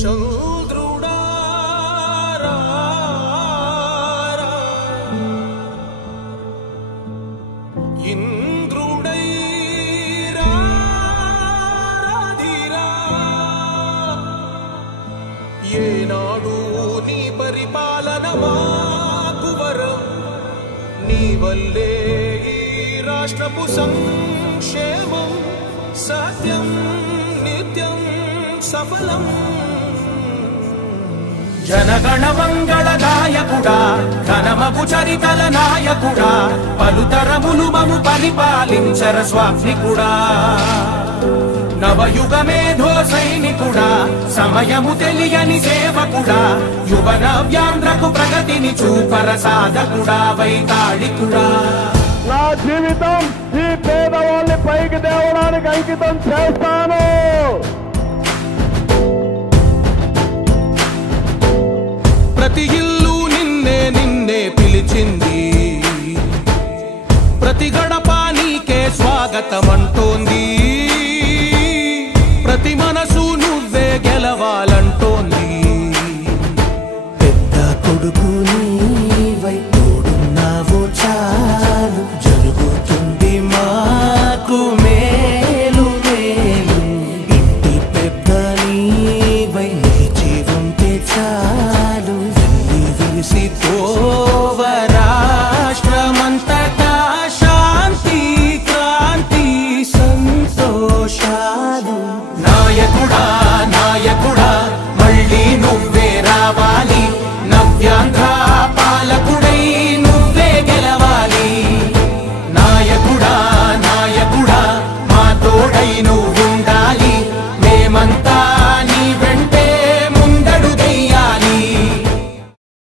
చంద్రుడా ఇంద్రుడై రాధిరా ఏనాడు నీ పరిపాలన మాకు వరం నీ వల్లే ఈ రాష్ట్రపు సంక్షేమం సత్యం నిత్యం సఫలం జనగణ మంగళ నాయకుడా ఘనమగు చరితల నాయకుడా పలుతరములు మము పరిపాలించర స్వామికుడా నవయుగ మేధో సైనికుడా సమయము తెలియని సేవకుడా యువన వ్యాంధ్రకు ప్రగతిని చూపర సాధకుడా వైతాళికుడా నా జీవితం ఈ పేదవాళ్ళని పైకి తేవడానికి అంకితం చేస్తాను.